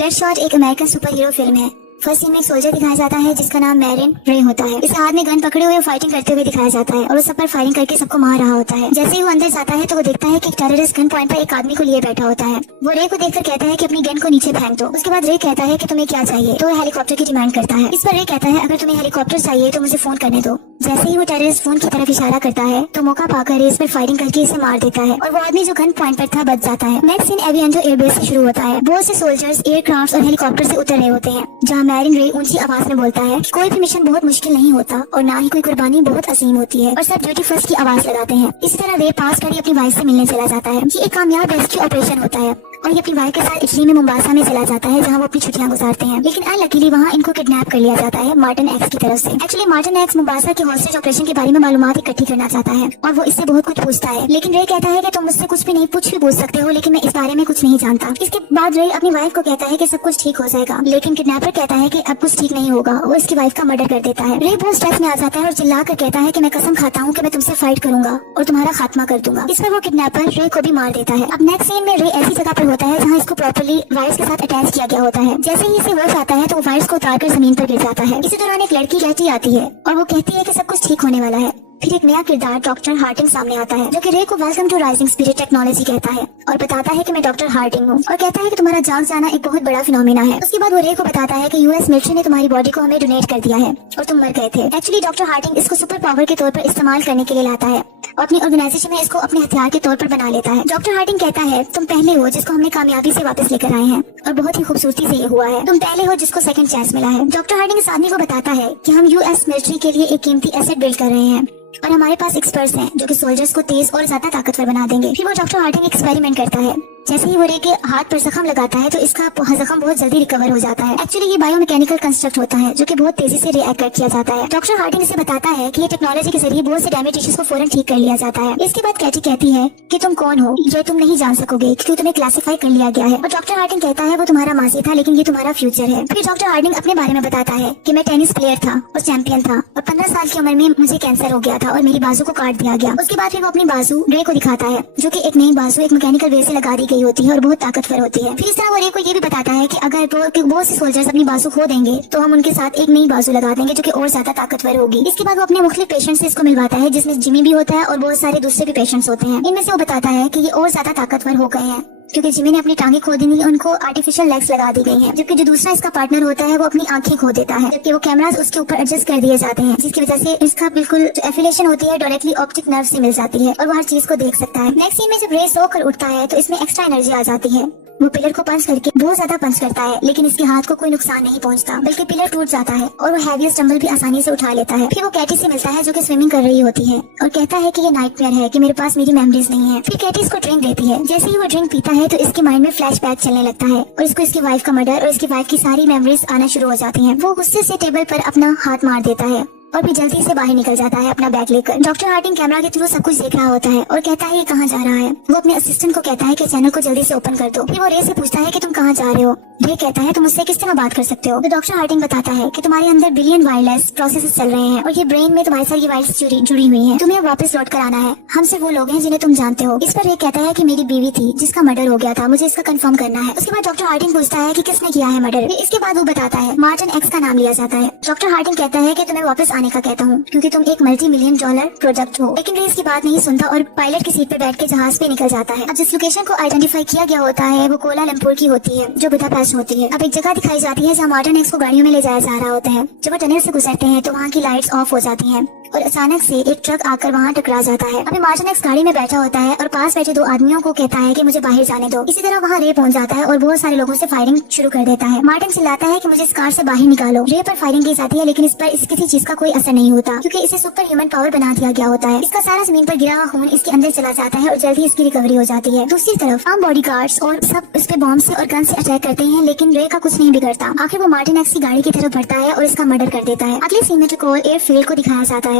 ब्लडशॉट एक American super hero film है। First scene में एक सोल्जर दिखाया जाता है जिसका नाम मैरिन रे होता है। इसे हाथ में गन पकड़े हुए फाइटिंग करते हुए दिखाया जाता है और वो सब पर फायरिंग करके सबको मार रहा होता है। जैसे ही वो अंदर जाता है तो वो देखता है कि एक टेररिस्ट गन पॉइंट पर एक आदमी को लिए बैठा होता है। वो रे को देखकर कहता है कि अपनी गन को नीचे फेंक दो। उसके बाद रे कहता है कि तुम्हें क्या चाहिए, तो वो हेलीकॉप्टर की डिमांड करता है। इस पर रे कहता है अगर तुम्हें हेलीकॉप्टर चाहिए तो मुझे फोन करने दो। जैसे ही वो टेररिस्ट फोन की तरफ इशारा करता है तो मौका पाकर रे इस पर फायरिंग करके इसे मार देता है और वो आदमी जो गन पॉइंट पर था बच जाता है। नेक्स्ट सीन एविएंटो एयरबेस से शुरू होता है। बहुत से सोल्जर्स एयरक्राफ्ट और हेलीकॉप्टर से उतर रहे होते हैं, जहाँ मैरिन रे ऊंची आवाज में बोलता है कि कोई भी मिशन बहुत मुश्किल नहीं होता और ना ही कोई कुर्बानी बहुत असीम होती है और सब ड्यूटी फर्स्ट की आवाज लगाते हैं। इसी तरह रे पास कर अपनी वाइफ से मिलने चला जाता है। ये एक कामयाब रेस्क्यू ऑपरेशन होता है और ये अपनी वाइफ के साथ इटली में मुंबासा में चला जाता है जहाँ वो अपनी छुट्टियां गुजारते हैं। लेकिन अनलकीली वहाँ इनको किडनैप कर लिया जाता है मार्टिन एक्स की तरफ से। एक्चुअली मार्टिन एक्स मुंबासा के हॉस्टेज ऑपरेशन के बारे में मालूमात इकट्ठी करना चाहता है और वो इससे बहुत कुछ पूछता है, लेकिन रे कहता है कि तुम मुझसे कुछ भी नहीं पूछ सकते हो, लेकिन मैं इस बारे में कुछ नहीं जानता। इसके बाद रे अपनी वाइफ को कहता है कि सब कुछ ठीक हो जाएगा, लेकिन किडनैपर कहता है कि अब कुछ ठीक नहीं होगा। वो इसकी वाइफ का मर्डर कर देता है। रे बहुत स्ट्रेस में आ जाता है और चिल्ला कर कहता है कि मैं कसम खाता हूँ कि मैं तुमसे फाइट करूंगा और तुम्हारा खात्मा कर दूंगा। इस पर वो किडनैपर रे को भी मार देता है। अब नेक्स्ट सीन में रे ऐसी जगह पर होता है जहाँ इसको प्रॉपर्ली वायर्स के साथ अटैच किया गया होता है। जैसे ही इसे होश आता है तो वो वायर्स को उतारकर जमीन पर गिर जाता है। इसी दौरान एक लड़की कहती आती है और वो कहती है कि सब कुछ ठीक होने वाला है। फिर एक नया किरदार डॉक्टर हार्टिंग सामने आता है जो कि रे को welcome to rising spirit technology कहता है और बताता है कि मैं डॉक्टर हार्टिंग हूँ और कहता है कि तुम्हारा जाग जाना एक बहुत बड़ा फिनोमेना है। उसके बाद वो रे को बताता है कि यूएस मिलिट्री ने तुम्हारी बॉडी को हमें डोनेट कर दिया है और तुम मर गए थे। एक्चुअली डॉक्टर हार्टिंग इसको सुपर पावर के तौर पर इस्तेमाल करने के लिए लाता है और अपनी ऑर्गेनाइजेशन में इसको अपने हथियार के तौर पर बना लेता है। डॉक्टर हार्टिंग कहता है तुम पहले हो जिसको हमने कामयाबी से वापस लेकर आए हैं और बहुत ही खूबसूरती से ये हुआ है। तुम पहले हो जिसको सेकंड चांस मिला है। डॉक्टर हार्टिंग इस आदमी को बताता है कि हम यूएस मिलिट्री के लिए एक कीमती एसेट बिल्ड कर रहे हैं और हमारे पास एक्सपर्ट्स हैं जो कि सोल्जर्स को तेज और ज्यादा ताकतवर बना देंगे। फिर वो डॉक्टर हार्टिंग एक्सपेरिमेंट करता है। जैसे ही वो रे के हाथ पर जख्म लगाता है तो इसका जख्म बहुत जल्दी रिकवर हो जाता है। एक्चुअली ये बायोमैकेनिकल कंस्ट्रक्ट होता है जो कि बहुत तेजी से रिएक्ट किया जाता है। डॉक्टर हार्टिंग इसे बताता है कि ये टेक्नोलॉजी के जरिए बहुत से डैमेज टिश्यूज को फौरन ठीक कर लिया जाता है। इसके बाद कैटी कहती है कि तुम कौन हो ये तुम नहीं जान सकोगे क्योंकि तुम्हें क्लासिफाई कर लिया गया है। और डॉक्टर हार्टिंग कहता है वो तुम्हारा माजी था लेकिन ये तुम्हारा फ्यूचर है। फिर डॉक्टर हार्टिंग अपने बारे में बताता है कि मैं टेनिस प्लेयर था और चैंपियन था और 15 साल की उम्र में मुझे कैंसर हो गया था और मेरी बाजू को काट दिया गया। उसके बाद फिर वो अपनी बाजू रे को दिखाता है जो कि एक नई बाजू एक मैकेनिकल वे से लगा दी गई होती है और बहुत ताकतवर होती है। फिर इस तरह वो रे को ये भी बताता है कि अगर बहुत से सोल्जर्स अपनी बाजू खो देंगे तो हम उनके साथ एक नई बाजू लगा देंगे जो कि और ज्यादा ताकतवर होगी। इसके बाद वो अपने मुख्तलिफ पेशेंट्स से इसको मिलवाता है जिसमें जिमी भी होता है और बहुत सारे दूसरे भी पेशेंट्स होते हैं। इनमें से वो बताता है कि ये और ज्यादा ताकतवर हो गए हैं क्योंकि जिमी ने अपनी टांगे खो दी नहीं, उनको आर्टिफिशियल लेग्स लगा दी गई हैं। जबकि जो दूसरा इसका पार्टनर होता है वो अपनी आंखें खो देता है, जबकि वो कैमरास उसके ऊपर एडजस्ट कर दिए जाते हैं जिसकी वजह से इसका बिल्कुल जो एफिलिएशन होती है डायरेक्टली ऑप्टिक नर्व से मिल जाती है और वो हर चीज को देख सकता है। नेक्स्ट सीन में जब रे सोकर उठता है तो इसमें एक्स्ट्रा एनर्जी आ जाती है। वो पिलर को पंच करके बहुत ज्यादा पंच करता है लेकिन इसके हाथ को कोई नुकसान नहीं पहुंचता, बल्कि पिलर टूट जाता है और वो हैवीएस्ट डंबल भी आसानी से उठा लेता है। फिर वो कैटी से मिलता है जो कि स्विमिंग कर रही होती है और कहता है कि ये नाइटमेयर है कि मेरे पास मेरी मेमोरीज नहीं है। फिर कैटी इसको ड्रिंक देती है। जैसे ही वो ड्रिंक पीता है तो इसके माइंड में फ्लैशबैक चलने लगता है और इसको इसकी वाइफ का मर्डर और इसकी वाइफ की सारी मेमोरीज आना शुरू हो जाती हैं। वो गुस्से से टेबल पर अपना हाथ मार देता है और फिर जल्दी से बाहर निकल जाता है अपना बैग लेकर। डॉक्टर हार्टिंग कैमरा के थ्रू सब कुछ देख रहा होता है और कहता है ये कहाँ जा रहा है। वो अपने असिस्टेंट को कहता है कि चैनल को जल्दी से ओपन कर दो। फिर वो रे से पूछता है कि तुम कहाँ जा रहे हो। रे कहता है तुम मुझसे किस तरह बात कर सकते हो। तो डॉक्टर हार्टिंग बताता है कि तुम्हारे अंदर बिलियन वायरलेस प्रोसेसेस चल रहे हैं और ये ब्रेन में तुम्हारी सारी वायर्स जुड़ी हुई हैं। तुम्हें वापस लौट कर आना है। हमसे वो लोग हैं जिन्हें तुम जानते हो। इस पर रे कहता है कि मेरी बीवी थी जिसका मर्डर हो गया था, मुझे इसका कंफर्म करना है। उसके बाद डॉक्टर हार्टिंग पूछता है कि किसने किया है मर्डर। इसके बाद वो बताता है मार्टिन एक्स का नाम लिया जाता है। डॉक्टर हार्टिंग कहता है कि तुम्हें वापस आने का कहता हूँ क्योंकि तुम एक $multi-million प्रोजेक्ट हो। लेकिन रे इसकी बात नहीं सुनता और पायलट की सीट पे बैठ के जहाज पे निकल जाता है। अब जिस लोकेशन को आइडेंटिफाई किया गया होता है वो कोलालमपुर की होती है जो बुदापेस्ट होती है। अब एक जगह दिखाई जाती है जहाँ मार्टिन एक्स को गाड़ियों में ले जाया जा रहा होता है। जब वो टनल से गुजरते हैं तो वहाँ की लाइट्स ऑफ हो जाती हैं और अचानक से एक ट्रक आकर वहाँ टकरा जाता है। अभी मार्टिन एक्स गाड़ी में बैठा होता है और पास बैठे दो आदमियों को कहता है कि मुझे बाहर जाने दो। इसी तरह वहाँ रे पहुँच जाता है और बहुत सारे लोगों से फायरिंग शुरू कर देता है। मार्टिन चिल्लाता है कि मुझे इस कार से बाहर निकालो। रे पर फायरिंग की जाती है लेकिन इस पर किसी चीज का कोई असर नहीं होता क्योंकि इसे सुपर ह्यूमन पावर बना दिया गया होता है। इसका सारा जमीन पर गिरा हुआ खून इसके अंदर चला जाता है और जल्दी इसकी रिकवरी हो जाती है। दूसरी तरफ आम बॉडीगार्ड्स और सब इस पे बॉम्ब से और गन से अटैक करते हैं लेकिन रे का कुछ नहीं बिगड़ता। आखिर वो मार्टिन एक्स की गाड़ी की तरफ बढ़ता है और इसका मर्डर कर देता है। अगले सीन में ट्रिकोल एयरफील्ड को दिखाया जाता है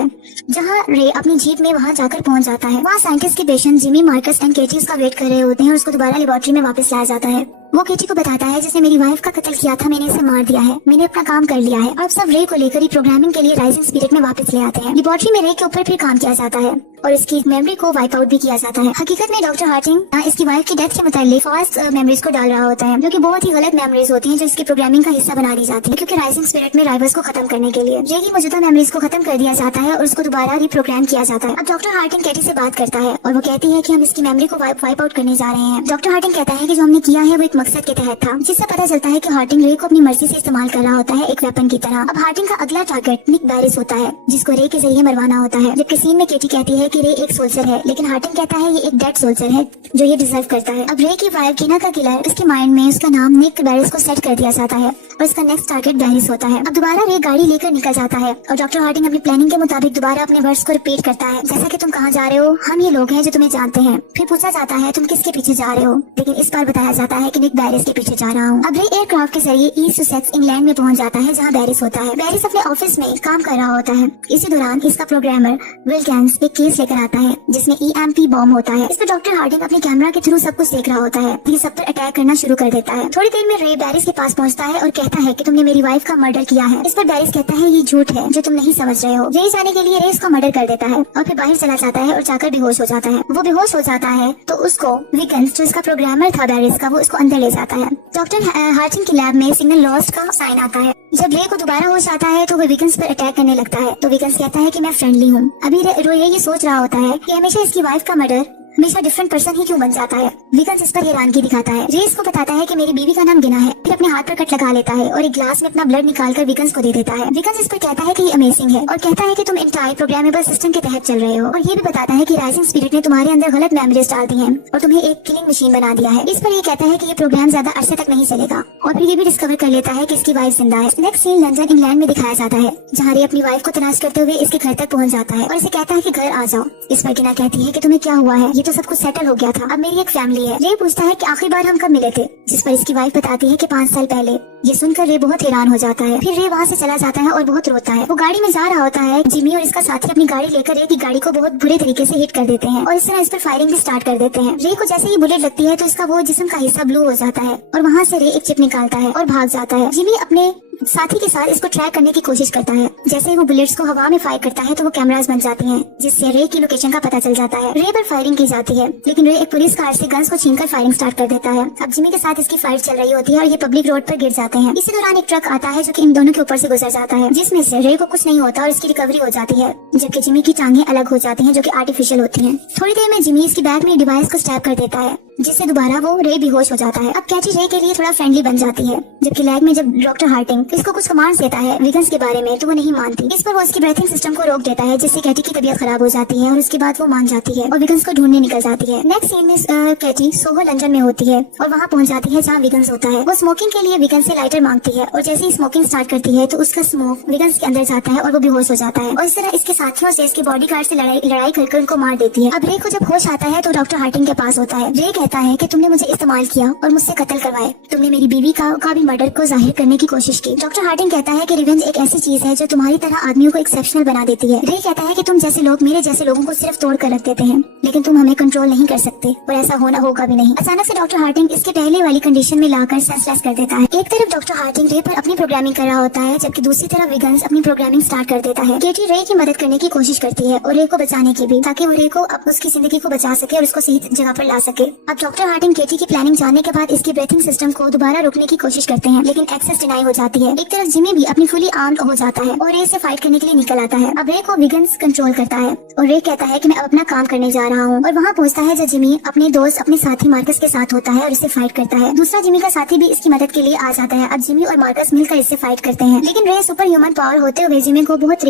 जहाँ रे अपनी जीप में वहाँ जाकर पहुँच जाता है। वहाँ साइंटिस्ट के पेशेंट जिमी, मार्कस एंड केटी उसका वेट कर रहे होते हैं और उसको दोबारा लेबोरेटरी में वापस लाया जाता है। वो केटी को बताता है जिसने मेरी वाइफ का कत्ल किया था मैंने इसे मार दिया है, मैंने अपना काम कर लिया है। अब सब रे को लेकर ही प्रोग्रामिंग के लिए राइजिंग स्पिरिट में वापस ले आते हैं। लेबोरेटरी में रे के ऊपर फिर काम किया जाता है और इसकी मेमोरी को वाइप आउट भी किया जाता है। हकीकत में डॉक्टर हार्टिंग इसकी वाइफ की डेथ के मुताबिक फास्ट मेमोरीज को डाल रहा होता है, जो कि बहुत ही गलत मेमोरीज होती हैं, जो इसकी प्रोग्रामिंग का हिस्सा बना दी जाती है, क्योंकि राइजिंग स्पिरिट में राइवल्स को खत्म करने के लिए रे की मौजूदा मेमोरीज को खत्म कर दिया जाता है और उसको दोबारा रिप्रोग्राम किया जाता है। अब डॉक्टर हार्टिंग कैटी से बात करता है और वो कहती है कि हम इसकी मेमोरी को वाइप आउट करने जा रहे हैं। डॉक्टर हार्टिंग कहता है कि जो हमने किया है वो एक मकसद के तहत था, जिससे पता चलता है कि हार्टिंग रे को अपनी मर्जी से इस्तेमाल कर रहा होता है एक वेपन की तरह। अब हार्टिंग का अगला टारगेट निक बैरिस होता है, जिसको रे के जरिए मरवाना होता है। जबकि सीन में केटी कहती है कि रे एक सोल्जर है, लेकिन हार्टिंग कहता है ये एक डेड सोल्जर है जो ये डिजर्व करता है। अब रे की वाइफ गिना का किलर, उसके माइंड में उसका नाम निक बैरिस को सेट कर दिया जाता है और उसका नेक्स्ट टारगेट बैरिस होता है। अब दोबारा रे गाड़ी लेकर निकल जाता है और डॉक्टर हार्टिंग अपनी प्लानिंग के मुताबिक दोबारा अपने वर्ड्स को रिपीट करता है, जैसा कि तुम कहाँ जा रहे हो, हम ये लोग हैं जो तुम्हें जानते हैं। फिर पूछा जाता है तुम किसके पीछे जा रहे हो, लेकिन इस बार बताया जाता है कि निक बैरिस के पीछे जा रहा हूँ। अब रे एयरक्राफ्ट के जरिए ईस्ट सुसेक्स इंग्लैंड में पहुंच जाता है, जहाँ बैरिस होता है। बैरिस अपने ऑफिस में काम कर रहा होता है। इसी दौरान इसका प्रोग्रामर विल्किंस एक केस लेकर आता है जिसमें EMP बॉम्ब होता है। इस पर डॉक्टर हार्टिंग अपने कैमरा के थ्रू सब कुछ देख रहा होता है। ये सब पर अटैक करना शुरू कर देता है। थोड़ी देर में रे बैरिस के पास पहुंचता है और कहता है कि तुमने मेरी वाइफ का मर्डर किया है। इस पर बैरिस कहता है ये झूठ है जो तुम नहीं समझ रहे हो। यही जाने के लिए रे इसका मर्डर कर देता है और फिर बाहर चला जाता है और जाकर बेहोश हो जाता है। वो बेहोश हो जाता है तो उसको विल्किंस, जो इसका प्रोग्रामर था बैरिस का, वो उसको अंदर ले जाता है। डॉक्टर हार्टिंग की लैब में सिग्नल लॉस्ट का साइन आता है। जब रे को दोबारा होश आता है तो वो विल्किंस पर अटैक करने लगता है, तो विल्किंस कहता है कि मैं फ्रेंडली हूँ। अभी रे ये सोच रहा होता है कि हमेशा इसकी वाइफ का मर्डर हमेशा डिफरेंट पर्सन ही क्यों बन जाता है। विल्किंस इस पर हैरानगी दिखाता है। रे इसको बताता है कि मेरी बीवी का नाम गिना है। फिर अपने हाथ पर कट लगा लेता है और एक ग्लास में अपना ब्लड निकालकर विल्किंस को दे देता है। विल्किंस इस पर कहता है कि ये अमेजिंग है और कहता है कि तुम इंटायर प्रोग्रामेबल सिस्टम के तहत चल रहे हो, और ये भी बताता है कि राइजिंग स्पिरिट ने तुम्हारे अंदर गलत मेमोरीज डाल दी हैं और तुम्हें एक किलिंग मशीन बना दिया है। इस पर ये कहता है कि ये प्रोग्राम ज्यादा अरसे तक नहीं चलेगा और फिर ये भी डिस्कवर कर लेता है कि इसकी वाइफ जिंदा है। नेक्स्ट सीन लंदन इंग्लैंड में दिखाया जाता है, जहाँ रे अपनी वाइफ को तलाश करते हुए इसके घर तक पहुँच जाता है और इसे कहता है कि घर आ जाओ। इस पर गिना कहती है कि तुम्हें क्या हुआ है, ये तो सब कुछ सेटल हो गया था, अब मेरी एक फैमिली है। रे पूछता है कि आखिरी बार हम कब मिले थे, जिस पर इसकी वाइफ बताती है कि 5 साल पहले। ये सुनकर रे बहुत हैरान हो जाता है। फिर रे वहाँ से चला जाता है और बहुत रोता है। वो गाड़ी में जा रहा होता है। जिमी और इसका साथी अपनी गाड़ी लेकर रे की गाड़ी को बहुत बुरे तरीके से हिट कर देते हैं और इस तरह इस पर फायरिंग भी स्टार्ट कर देते हैं। रे को जैसे ही बुलेट लगती है तो इसका वो जिस्म का हिस्सा ब्लू हो जाता है और वहाँ से रे एक चिप निकालता है और भाग जाता है। जिमी अपने साथी के साथ इसको ट्रैक करने की कोशिश करता है। जैसे ही वो बुलेट्स को हवा में फायर करता है तो वो कैमरास बन जाती हैं, जिससे रे की लोकेशन का पता चल जाता है। रे पर फायरिंग की जाती है, लेकिन रे एक पुलिस कार से गन्स को छीनकर फायरिंग स्टार्ट कर देता है। अब जिमी के साथ इसकी फाइट चल रही होती है और ये पब्लिक रोड पर गिर जाते हैं। इसी दौरान एक ट्रक आता है जो कि इन दोनों के ऊपर से गुजर जाता है, जिसमें से रे को कुछ नहीं होता और इसकी रिकवरी हो जाती है, जबकि जिमी की टांगें अलग हो जाती हैं जो कि आर्टिफिशियल होती हैं। थोड़ी देर में जिमी इसकी बैग में डिवाइस को स्टैब कर देता है, जिससे दोबारा वो रे बेहोश हो जाता है। अब कैटी रे के लिए थोड़ा फ्रेंडली बन जाती है, जबकि लैब में जब डॉक्टर हार्टिंग इसको कुछ कमांड्स देता है विल्किंस के बारे में तो वो नहीं मानती। इस पर वो उसकी ब्रीथिंग सिस्टम को रोक देता है, जिससे कैटी की तबीयत खराब हो जाती है और उसके बाद वो मान जाती है और विल्किंस को ढूंढने निकल जाती है। नेक्स्ट सीन में कैटी सोहो लंदन में होती है और वहाँ पहुँच जाती है जहाँ विल्किंस होता है। वो स्मोकिंग के लिए विल्किंस से लाइटर मांगती है और जैसे ही स्मोकिंग स्टार्ट करती है तो उसका स्मोक विल्किंस के अंदर जाता है और वो बेहोश हो जाता है और इस तरह इसके साथियों से इसके बॉडीगार्ड से लड़ाई करके उनको मार देती है। अब रे को जब होश आता है तो डॉक्टर हार्टिंग के पास होता है। रे कहता है कि तुमने मुझे इस्तेमाल किया और मुझसे कत्ल करवाए, तुमने मेरी बीवी का भी मर्डर को जाहिर करने की कोशिश की। डॉक्टर हार्टिंग कहता है कि रिवेंज एक ऐसी चीज है जो तुम्हारी तरह आदमियों को एक्सेप्शनल बना देती है। रे कहता है कि तुम जैसे लोग मेरे जैसे लोगों को सिर्फ तोड़ कर रख देते हैं, लेकिन तुम हमें कंट्रोल नहीं कर सकते और ऐसा होना होगा भी नहीं। अचानक से डॉक्टर हार्टिंग इसके पहले वाली कंडीशन में लाकर सेंसलेस कर देता है। एक तरफ डॉक्टर हार्टिंग रे पर अपनी प्रोग्रामिंग कर रहा होता है, जबकि दूसरी तरफ विल्किंस अपनी प्रोग्रामिंग स्टार्ट कर देता है। केटी रे की मदद करने की कोशिश करती है और रे को बचाने की भी, ताकि वो रे को उसकी जिंदगी को बचा सके और उसको सही जगह पर ला सके। अब डॉक्टर हार्टिंग केटी की प्लानिंग जानने के बाद इसकी ब्रीथिंग सिस्टम को दोबारा रोकने की कोशिश करते हैं, लेकिन एक्सेस डिनाई हो जाती है। एक तरफ जिमी भी अपनी फुली आर्म्ड हो जाता है और रे से फाइट करने के लिए निकल आता है। अब रे को विल्किंस कंट्रोल करता है और रे कहता है कि मैं अब अपना काम करने जा रहा हूँ और वहाँ पहुँचता है जब जिमी अपने दोस्त अपने साथी मार्कस के साथ होता है और इससे फाइट करता है। दूसरा जिमी का साथी भी इसकी मदद के लिए आ जाता है। अब जिमी और मार्कस मिलकर इससे फाइट करते हैं, लेकिन रे सुपर ह्यूमन पावर होते हुए जिमी को बहुत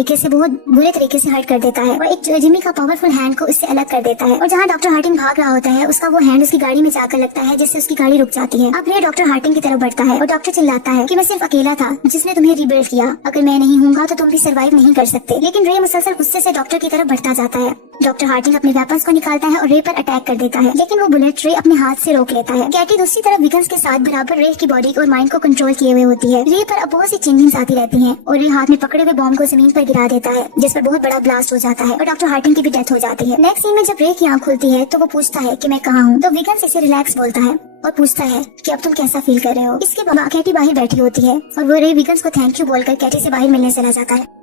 बुरे तरीके से हर्ट कर देता है और एक जिमी का पावरफुल हैंड को इससे अलग कर देता है। और जहाँ डॉक्टर हार्टिंग भाग रहा होता है उसका वो हैंड उसकी गाड़ी में जाकर लगता है, जिससे उसकी गाड़ी रुक जाती है। अब रे डॉक्टर हार्टिंग की तरफ बढ़ता है और डॉक्टर चिल्लाता है कि मैं सिर्फ अकेला था जिसने तुम्हें रिबिल्ड किया, अगर मैं नहीं हूँगा तो तुम भी सर्वाइव नहीं कर सकते। लेकिन रे मुसलसल गुस्से से डॉक्टर की तरफ बढ़ता जाता है। डॉक्टर हार्टिंग अपने वेपन्स को निकालता है और रे पर अटैक कर देता है, लेकिन वो बुलेट रे अपने हाथ से रोक लेता है। कैटी दूसरी तरफ विल्किंस के साथ बराबर रे की बॉडी और माइंड को कंट्रोल किए हुए होती है। रे पर अब बहुत सी चेंजिंग्स आती रहती हैं और रे हाथ में पकड़े हुए बॉम्ब को जमीन पर गिरा देता है, जिस पर बहुत बड़ा ब्लास्ट हो जाता है और डॉक्टर हार्टिंग की भी डेथ हो जाती है। नेक्स्ट सीन में जब रे की आंख खुलती है तो वो पूछता है कि मैं कहाँ हूँ, तो विल्किंस इसे रिलैक्स बोलता है और पूछता है कि अब तुम कैसा फील कर रहे हो। इसके बाद कैटी बाहर बैठी होती है और वो रे विल्किंस को थैंक यू बोलकर कैटी से बाहर मिलने चला जाता है।